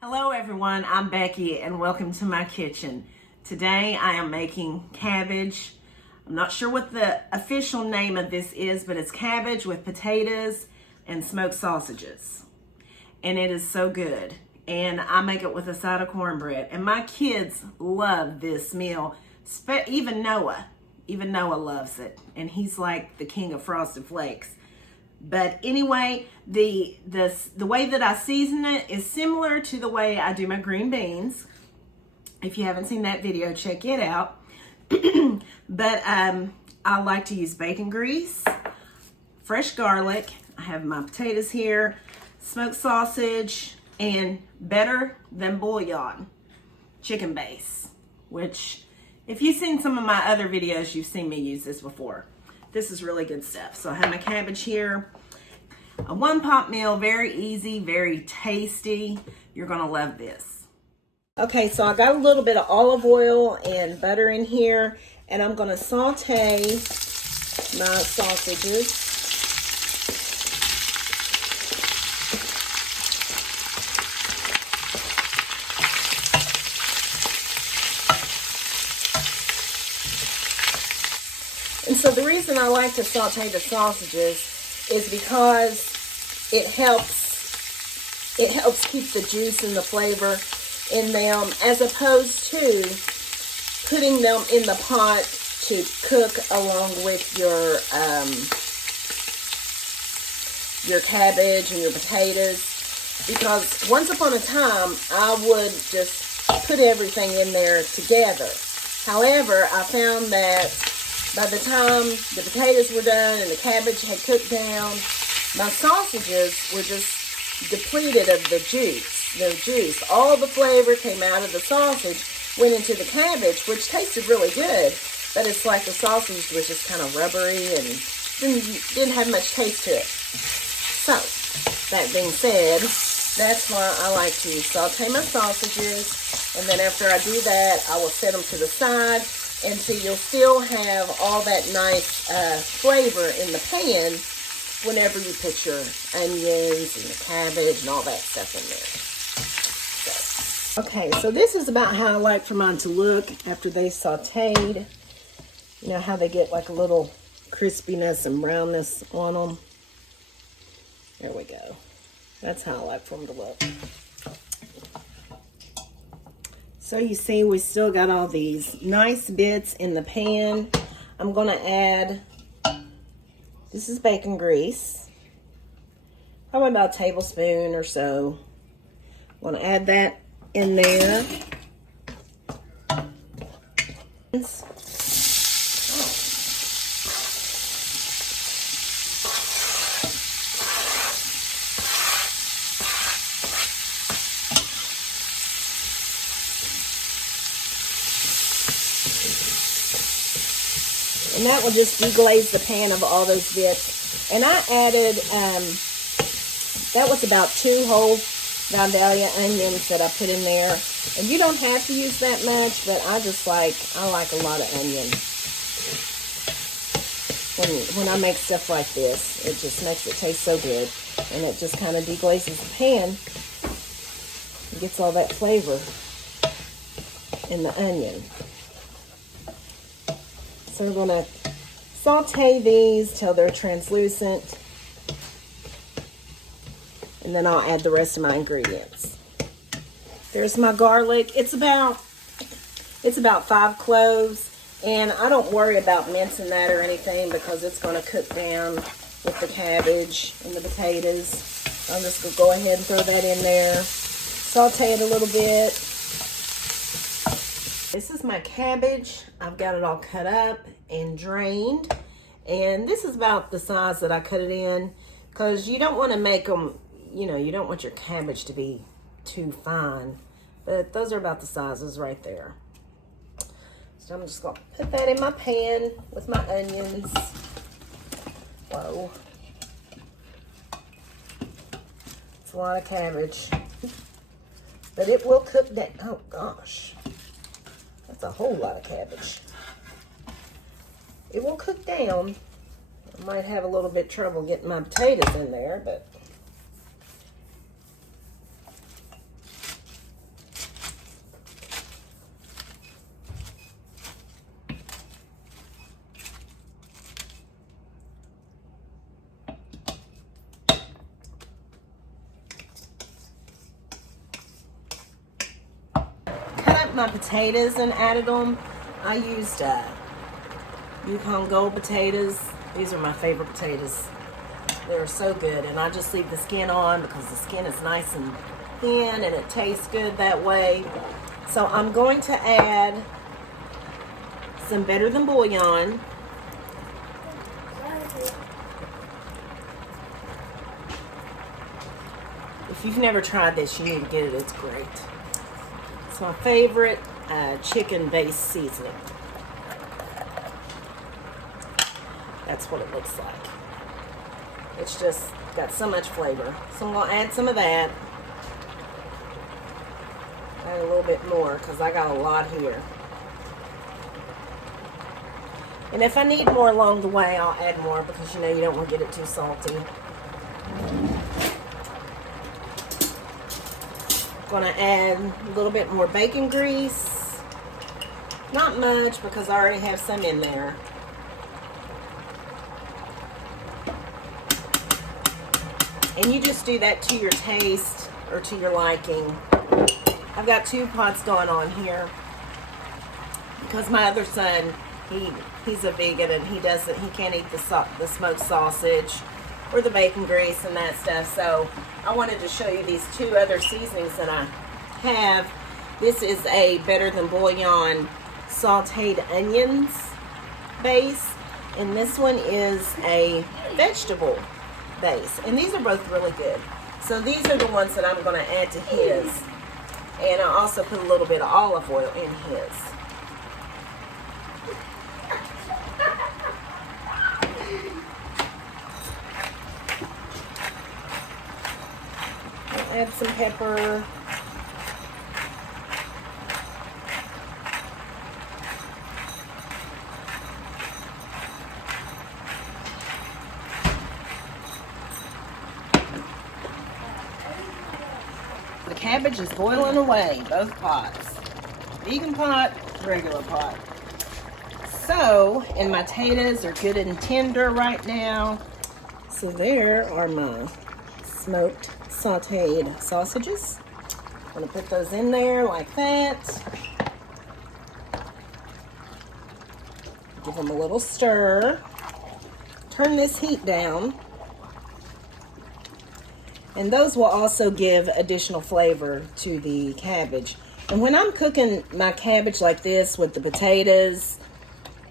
Hello everyone, I'm Becky and welcome to my kitchen. Today I am making cabbage. I'm not sure what the official name of this is, but it's cabbage with potatoes and smoked sausages. And it is so good. And I make it with a side of cornbread. And my kids love this meal. Even Noah loves it. And he's like the king of Frosted Flakes. But anyway, the way that I season it is similar to the way I do my green beans. If you haven't seen that video, check it out. But I like to use bacon grease, fresh garlic. I have my potatoes here, smoked sausage, and better than bouillon, chicken base, which if you've seen some of my other videos, you've seen me use this before. This is really good stuff. So I have my cabbage here. A one-pot meal, very easy, very tasty. You're gonna love this. Okay, so I got a little bit of olive oil and butter in here, and I'm gonna saute my sausages. And so the reason I like to saute the sausages is because it helps keep the juice and the flavor in them, as opposed to putting them in the pot to cook along with your cabbage and your potatoes. Because once upon a time, I would just put everything in there together. However, I found that by the time the potatoes were done and the cabbage had cooked down, my sausages were just depleted of the juice. No juice. All the flavor came out of the sausage, went into the cabbage, which tasted really good, but it's like the sausage was just kind of rubbery and didn't have much taste to it. So, that being said, that's why I like to saute my sausages, and then after I do that, I will set them to the side. And so you'll still have all that nice flavor in the pan whenever you put your onions and the cabbage and all that stuff in there. So, okay, so this is about how I like for mine to look after they sauteed. You know how they get like a little crispiness and brownness on them? There we go. That's how I like for them to look. So you see, we still got all these nice bits in the pan. I'm gonna add, this is bacon grease, probably about a tablespoon or so. I'm gonna add that in there. And that will just deglaze the pan of all those bits. And I added, that was about 2 whole Vidalia onions that I put in there. And you don't have to use that much, but I like a lot of onion. When I make stuff like this, it just makes it taste so good. And it just kind of deglazes the pan and gets all that flavor in the onion. So we're going to saute these till they're translucent. And then I'll add the rest of my ingredients. There's my garlic. It's about 5 cloves. And I don't worry about mincing that or anything because it's going to cook down with the cabbage and the potatoes. I'm just going to go ahead and throw that in there. Saute it a little bit. This is my cabbage. I've got it all cut up and drained. And this is about the size that I cut it in, because you don't want to make them, you don't want your cabbage to be too fine. But those are about the sizes right there. So I'm just going to put that in my pan with my onions. Whoa. It's a lot of cabbage. But it will cook down. Oh, gosh. That's a whole lot of cabbage. It will cook down. I might have a little bit trouble getting my potatoes in there, but my potatoes and added them. I used Yukon Gold potatoes. These are my favorite potatoes. They're so good, and I just leave the skin on because the skin is nice and thin and it tastes good that way. So I'm going to add some Better Than Bouillon. If you've never tried this, you need to get it. It's great. It's my favorite chicken-based seasoning. That's what it looks like. It's just got so much flavor. So I'm going to add some of that. Add a little bit more because I got a lot here. And if I need more along the way, I'll add more because you know you don't want to get it too salty. Going to add a little bit more bacon grease. Not much because I already have some in there. And you just do that to your taste or to your liking. I've got 2 pots going on here because my other son, he's a vegan and he can't eat the smoked sausage or the bacon grease and that stuff. So I wanted to show you these 2 other seasonings that I have. This is a Better Than Bouillon sauteed onions base, and this one is a vegetable base, and these are both really good. So these are the ones that I'm going to add to his, and I also put a little bit of olive oil in his. I'll add some pepper. The cabbage is boiling away, both pots. Vegan pot, regular pot. So, and my potatoes are good and tender right now. So there are my smoked sauteed sausages. I'm gonna put those in there like that. Give them a little stir. Turn this heat down. And those will also give additional flavor to the cabbage. And when I'm cooking my cabbage like this with the potatoes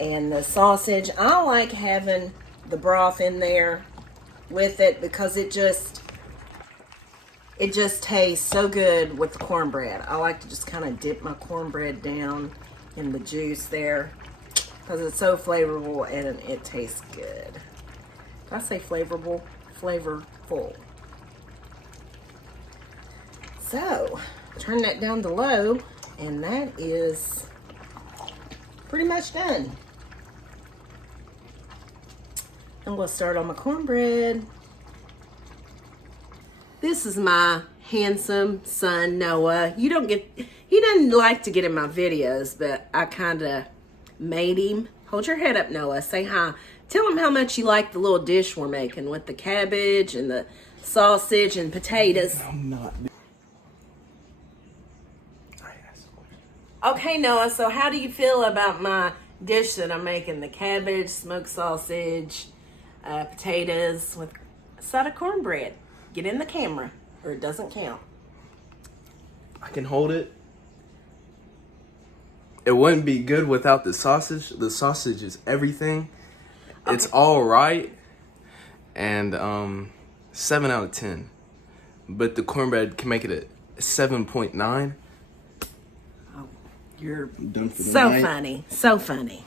and the sausage, I like having the broth in there with it because it just tastes so good with the cornbread. I like to just kind of dip my cornbread down in the juice there because it's so flavorful and it tastes good. Did I say flavorful? Flavorful. So, turn that down to low, and that is pretty much done. I'm going to start on my cornbread. This is my handsome son, Noah. He doesn't like to get in my videos, but I kind of made him. Hold your head up, Noah. Say hi. Tell him how much you like the little dish we're making with the cabbage and the sausage and potatoes. I'm not. Okay, Noah, so how do you feel about my dish that I'm making? The cabbage, smoked sausage, potatoes with a side of cornbread. Get in the camera, or it doesn't count. I can hold it. It wouldn't be good without the sausage. The sausage is everything. Okay. It's all right. And 7 out of 10. But the cornbread can make it a 7.9. You're done for the so night. funny. So funny.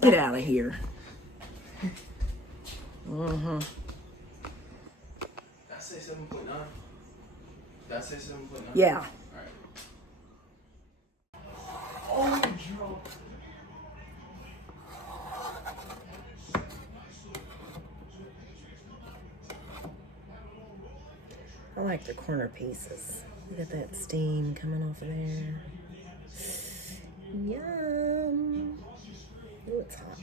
Get out of here. Mm-hmm. Did I say 7.9? Did I say 7.9? Yeah. All right. Oh, I like the corner pieces. Look at that steam coming off of there. Yum. Ooh, it's hot.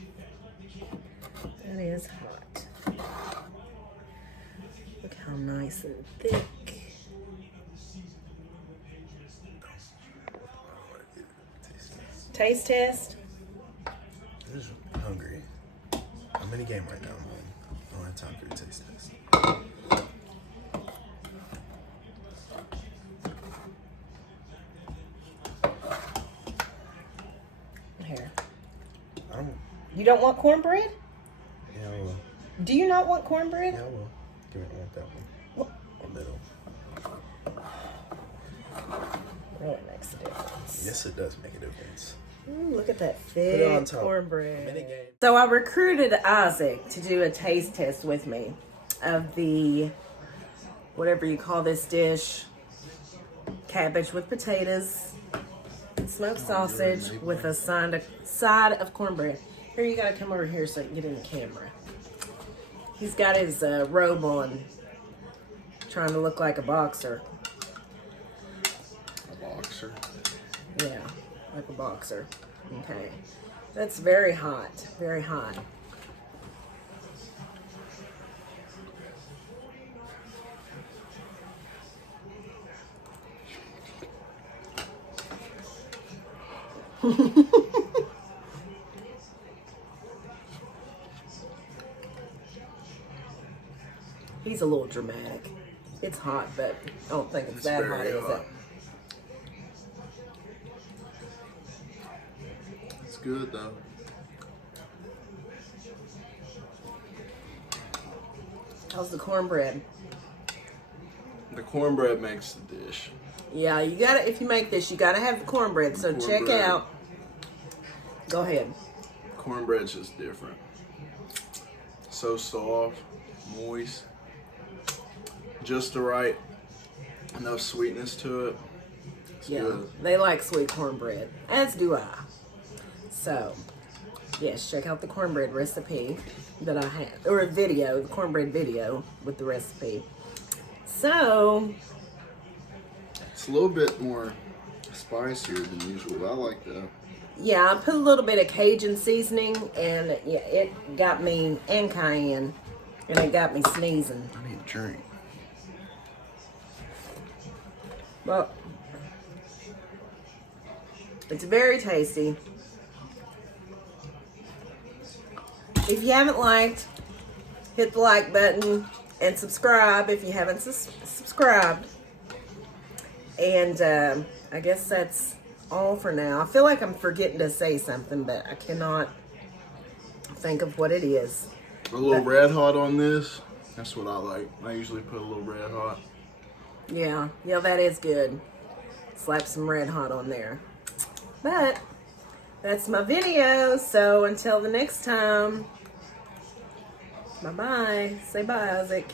That is hot. Look how nice and thick. taste test. I'm just hungry. I'm in a game right now, man. I don't have time for a taste test. Here. I don't. You don't want cornbread? Yeah, I will. Do you not want cornbread? Yeah, I will. Give me that one. A little. Really makes a difference. Yes, it does make a difference. Ooh, look at that Put it on thick top. cornbread. I'm in a game. So I recruited Isaac to do a taste test with me of the, whatever you call this dish, cabbage with potatoes, smoked sausage with a side of cornbread. Here, you gotta come over here so you can get in the camera. He's got his robe on, trying to look like a boxer. A boxer. Yeah, like a boxer. Okay. That's very hot. Very hot. He's a little dramatic. It's hot, but I don't think it's that hot, is it? It's good though. How's the cornbread? The cornbread makes the dish. Yeah, you gotta, if you make this, you gotta have the cornbread. So check Cornbread. out. Go ahead. Cornbread's just different. So soft, moist, just the right enough sweetness to it. It's Yeah, good. they like sweet cornbread, as do I. So, yes, check out the cornbread recipe that I have, or a video, the cornbread video with the recipe. So, It's a little bit more spicier than usual. I like that. yeah, I put a little bit of Cajun seasoning, and yeah, it got me, and cayenne, and it got me sneezing. I need a drink. Well, it's very tasty. If you haven't liked, hit the like button and subscribe if you haven't subscribed. And I guess that's all for now. I feel like I'm forgetting to say something, but I cannot think of what it is. A little red hot on this. That's what I like. I usually put a little red hot. Yeah, that is good. Slap some red hot on there. But that's my video. So until the next time, bye-bye. Say bye, Isaac.